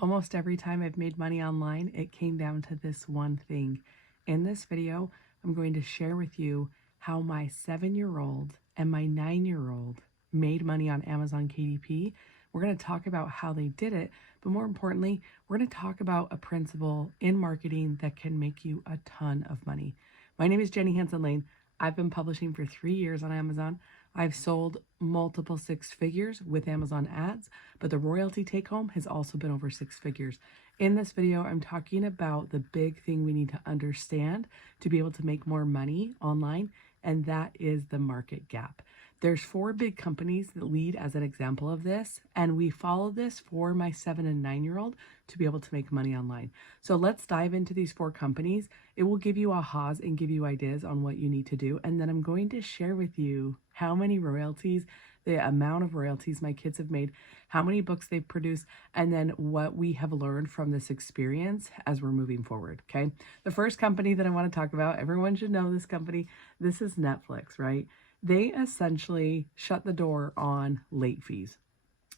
Almost every time I've made money online, it came down to this one thing. In this video, I'm going to share with you how my 7-year-old and my 9-year-old made money on Amazon KDP. We're going to talk about how they did it, but more importantly, we're going to talk about a principle in marketing that can make you a ton of money. My name is Jenny Hansen-Lane. I've been publishing for 3 years on Amazon. I've sold multiple 6 figures with Amazon ads, but the royalty take home has also been over 6 figures. In this video, I'm talking about the big thing we need to understand to be able to make more money online, and that is the market gap. There's 4 big companies that lead as an example of this, and we follow this for my 7 and 9-year-old to be able to make money online. So let's dive into these 4 companies. It will give you ahas and give you ideas on what you need to do. And then I'm going to share with you how many royalties, the amount of royalties my kids have made, how many books they've produced, and then what we have learned from this experience as we're moving forward, okay? The first company that I want to talk about, everyone should know this company. This is Netflix, right? They essentially shut the door on late fees.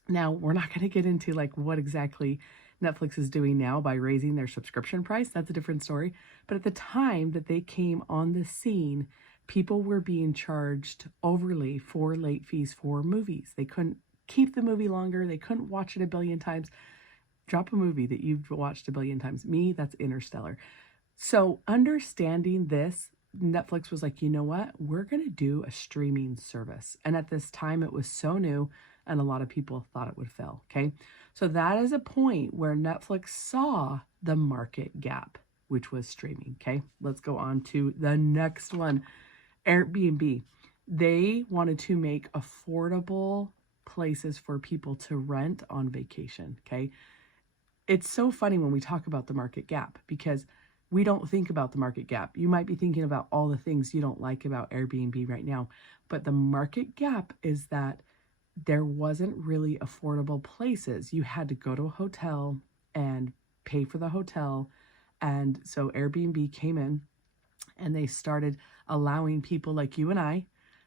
Now, we're not going to get into like what exactly Netflix is doing now by raising their subscription price. That's a different story. But at the time that they came on the scene, people were being charged overly for late fees for movies. They couldn't keep the movie longer. They couldn't watch it a billion times. Drop a movie that you've watched a billion times. Me, that's Interstellar. So understanding this, Netflix was like, you know what? We're going to do a streaming service. And at this time, it was so new and a lot of people thought it would fail, okay? So that is a point where Netflix saw the market gap, which was streaming, okay? Let's go on to the next one, Airbnb. They wanted to make affordable places for people to rent on vacation, okay? It's so funny when we talk about the market gap because we don't think about the market gap. You might be thinking about all the things you don't like about Airbnb right now, but the market gap is that there wasn't really affordable places. You had to go to a hotel and pay for the hotel. And so Airbnb came in and they started allowing people like you and I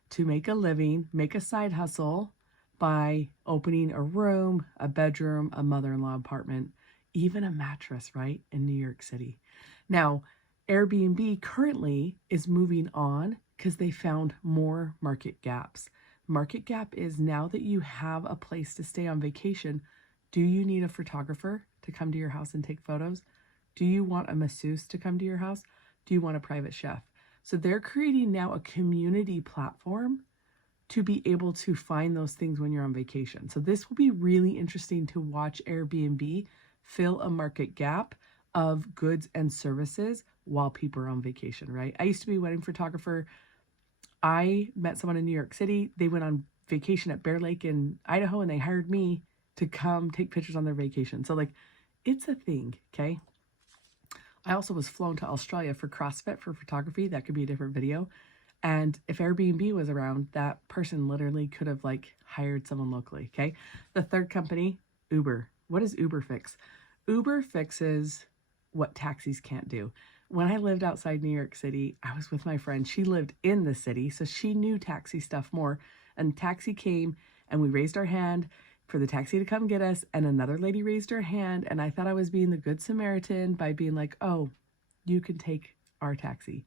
to make a living, make a side hustle by opening a room, a bedroom, a mother-in-law apartment, even a mattress, right, in New York City. Now, Airbnb currently is moving on because they found more market gaps. Market gap is now that you have a place to stay on vacation, do you need a photographer to come to your house and take photos? Do you want a masseuse to come to your house? Do you want a private chef? So they're creating now a community platform to be able to find those things when you're on vacation. So this will be really interesting to watch Airbnb fill a market gap of goods and services while people are on vacation, right? I used to be a wedding photographer. I met someone in New York City. They went on vacation at Bear Lake in Idaho and they hired me to come take pictures on their vacation. So like, it's a thing, okay? I also was flown to Australia for CrossFit for photography. That could be a different video. And if Airbnb was around, that person literally could have like hired someone locally, okay? The third company, Uber. What does Uber fix? Uber fixes what taxis can't do. When I lived outside New York City, I was with my friend. She lived in the city, so she knew taxi stuff more. And taxi came and we raised our hand for the taxi to come get us. And another lady raised her hand. And I thought I was being the good Samaritan by being like, oh, you can take our taxi.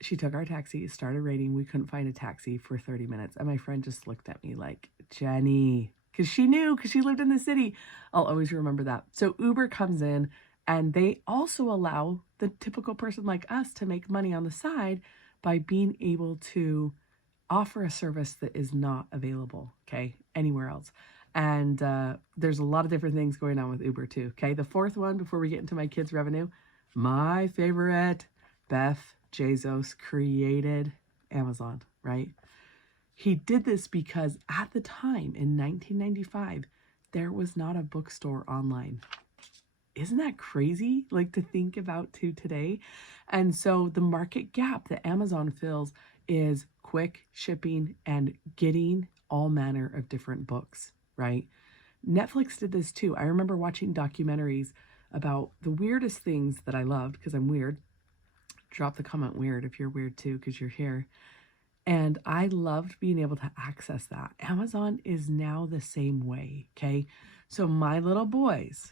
She took our taxi, started rating. We couldn't find a taxi for 30 minutes. And my friend just looked at me like, Jenny, because she knew, because she lived in the city. I'll always remember that. So Uber comes in and they also allow the typical person like us to make money on the side by being able to offer a service that is not available, okay, anywhere else. And there's a lot of different things going on with Uber too, okay? The fourth one, before we get into my kids' revenue, my favorite, Jeff Bezos created Amazon, right? He did this because at the time in 1995, there was not a bookstore online. Isn't that crazy? Like to think about to today. And so the market gap that Amazon fills is quick shipping and getting all manner of different books, right? Netflix did this too. I remember watching documentaries about the weirdest things that I loved because I'm weird. Drop the comment weird if you're weird too, because you're here. And I loved being able to access that. Amazon is now the same way, okay? So my little boys,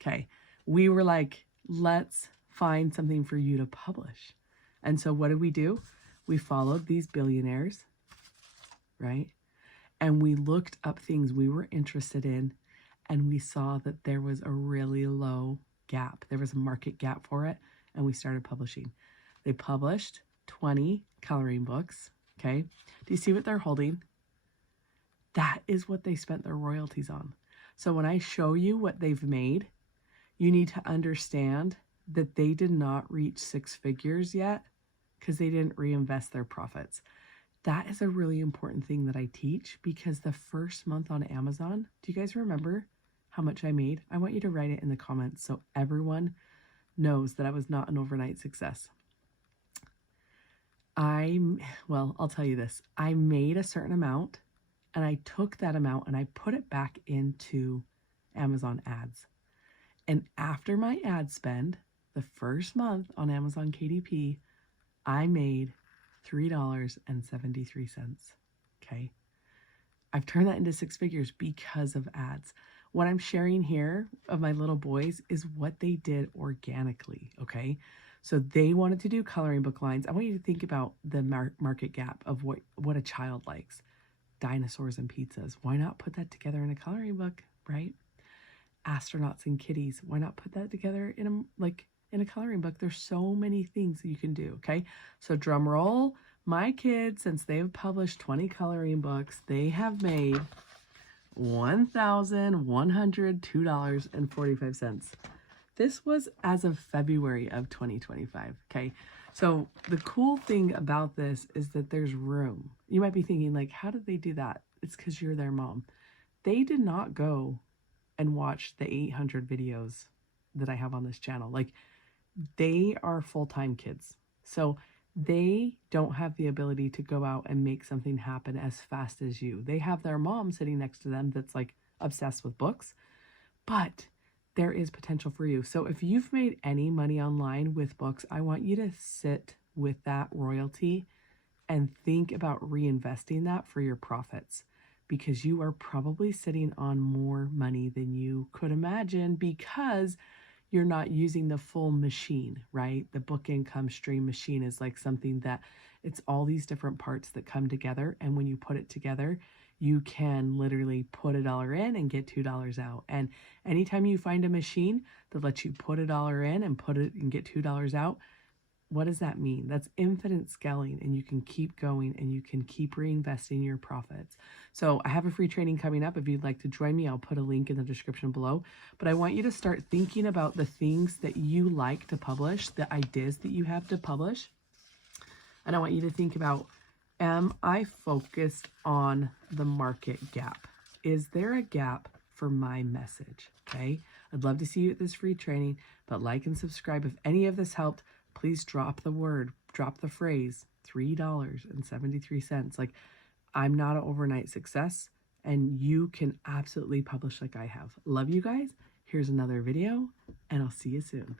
okay, we were like, let's find something for you to publish. And so what did we do? We followed these billionaires, right? And we looked up things we were interested in, and we saw that there was a really low gap. There was a market gap for it, and we started publishing. They published 20 coloring books, okay? Do you see what they're holding? That is what they spent their royalties on. So when I show you what they've made, you need to understand that they did not reach 6 figures yet because they didn't reinvest their profits. That is a really important thing that I teach, because the first month on Amazon, do you guys remember how much I made? I want you to write it in the comments so everyone knows that I was not an overnight success. Well, I'll tell you this. I made a certain amount, and I took that amount and I put it back into Amazon ads. And after my ad spend, the first month on Amazon KDP, I made $3.73. Okay. I've turned that into 6 figures because of ads. What I'm sharing here of my little boys is what they did organically. Okay. So they wanted to do coloring book lines. I want you to think about the market gap of what a child likes. Dinosaurs and pizzas. Why not put that together in a coloring book, right? Astronauts and kitties. Why not put that together in a coloring book? There's so many things that you can do. Okay. So drum roll. My kids, since they've published 20 coloring books, they have made $1,102.45. This was as of February of 2025. Okay. So the cool thing about this is that there's room. You might be thinking, like, how did they do that? It's because you're their mom. They did not go and watch the 800 videos that I have on this channel. Like, they are full-time kids. So they don't have the ability to go out and make something happen as fast as you. They have their mom sitting next to them that's like obsessed with books, but there is potential for you. So if you've made any money online with books, I want you to sit with that royalty and think about reinvesting that for your profits, because you are probably sitting on more money than you could imagine, because you're not using the full machine, right? The book income stream machine is like something that it's all these different parts that come together. And when you put it together, you can literally put $1 in and get $2 out. And anytime you find a machine that lets you put $1 in and put it and get $2 out, what does that mean? That's infinite scaling, and you can keep going and you can keep reinvesting your profits. So I have a free training coming up. If you'd like to join me, I'll put a link in the description below. But I want you to start thinking about the things that you like to publish, the ideas that you have to publish. And I want you to think about, am I focused on the market gap? Is there a gap for my message? Okay. I'd love to see you at this free training, but like and subscribe. If any of this helped, please drop the phrase, $3.73. Like, I'm not an overnight success, and you can absolutely publish like I have. Love you guys. Here's another video, and I'll see you soon.